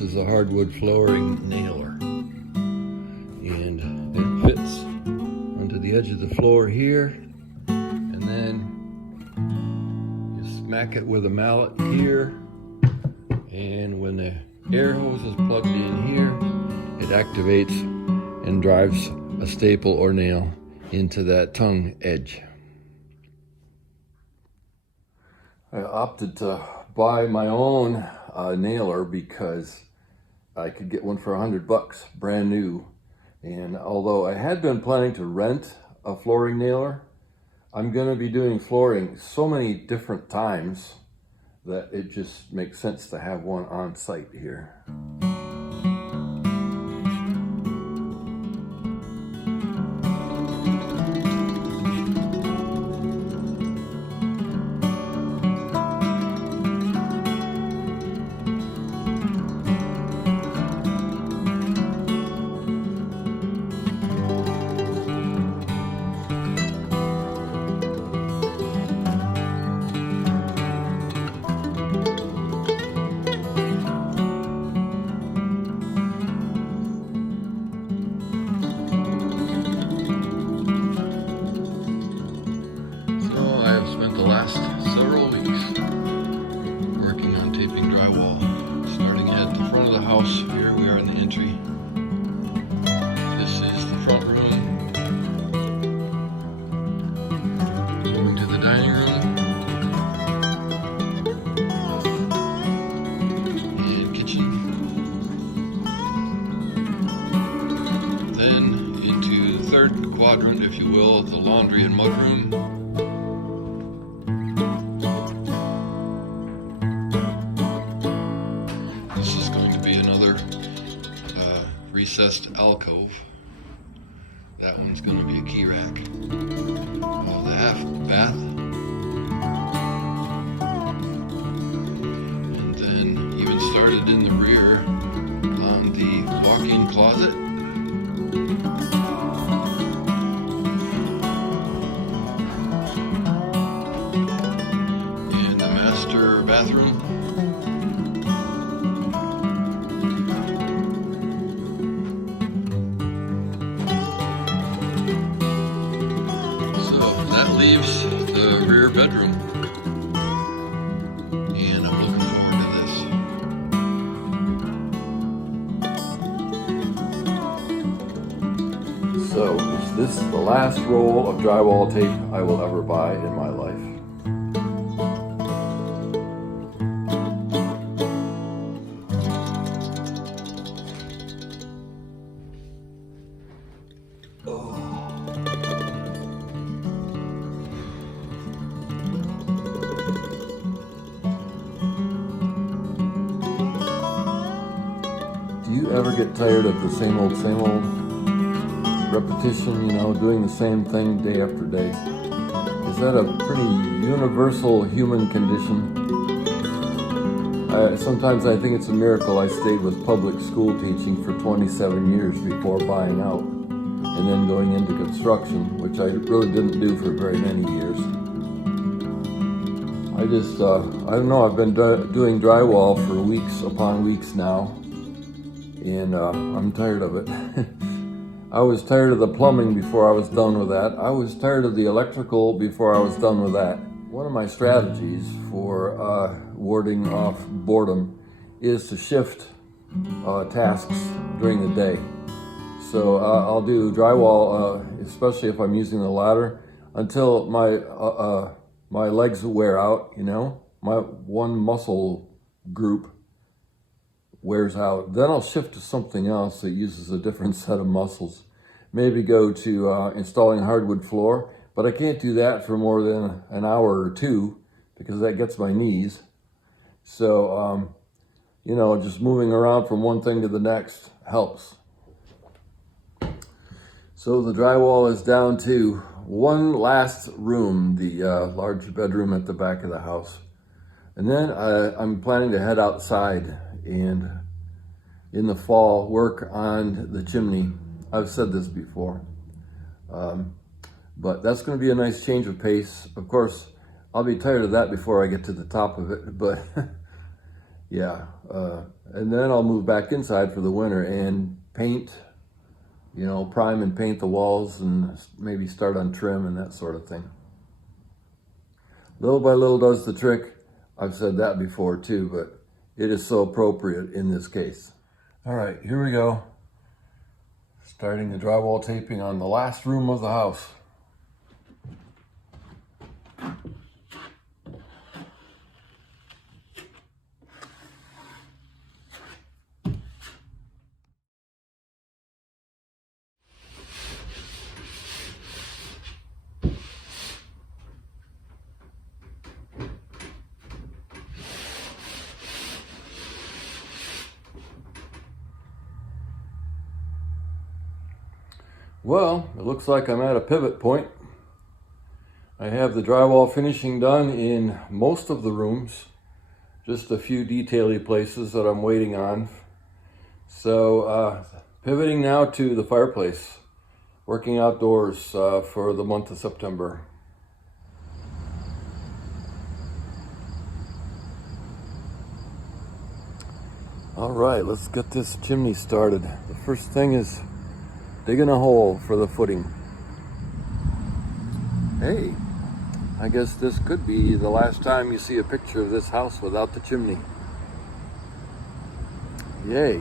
This is a hardwood flooring nailer, and it fits onto the edge of the floor here, and then you smack it with a mallet here, and when the air hose is plugged in here, it activates and drives a staple or nail into that tongue edge. I opted to buy my own nailer because I could get one for $100, brand new. And although I had been planning to rent a flooring nailer, I'm going to be doing flooring so many different times that it just makes sense to have one on site here. Here we are in the entry. This is the front room. Going to the dining room and kitchen. Then into the third quadrant, if you will, the laundry and mudroom. Recessed alcove. That one's going to be a key rack. The half bath. And then even started in the rear on the walk-in closet. And the master bathroom. Leaves the rear bedroom, and I'm looking forward to this. So, is this the last roll of drywall tape I will ever buy in my life? Do you ever get tired of the same old repetition, doing the same thing day after day? Is that a pretty universal human condition? Sometimes I think it's a miracle I stayed with public school teaching for 27 years before buying out and then going into construction, which I really didn't do for very many years. I don't know, I've been doing drywall for weeks upon weeks now. And I'm tired of it. I was tired of the plumbing before I was done with that. I was tired of the electrical before I was done with that. One of my strategies for warding off boredom is to shift tasks during the day. So I'll do drywall, especially if I'm using the ladder, until my legs wear out, my one muscle group wears out. Then I'll shift to something else that uses a different set of muscles. Maybe go to installing hardwood floor, but I can't do that for more than an hour or two because that gets my knees. So, just moving around from one thing to the next helps. So the drywall is down to one last room, the large bedroom at the back of the house. And then I'm planning to head outside and in the fall work on the chimney. I've said this before, but that's going to be a nice change of pace. Of course, I'll be tired of that before I get to the top of it, but Yeah, and then I'll move back inside for the winter and paint, you know, prime and paint the walls and maybe start on trim and that sort of thing. Little by little does the trick. I've said that before too, but it is so appropriate in this case. All right, here we go. Starting the drywall taping on the last room of the house. Well, it looks like I'm at a pivot point. I have the drywall finishing done in most of the rooms, just a few detail-y places that I'm waiting on. So pivoting now to the fireplace, working outdoors for the month of September. All right, let's get this chimney started. The first thing is digging a hole for the footing. Hey, I guess this could be the last time you see a picture of this house without the chimney. Yay.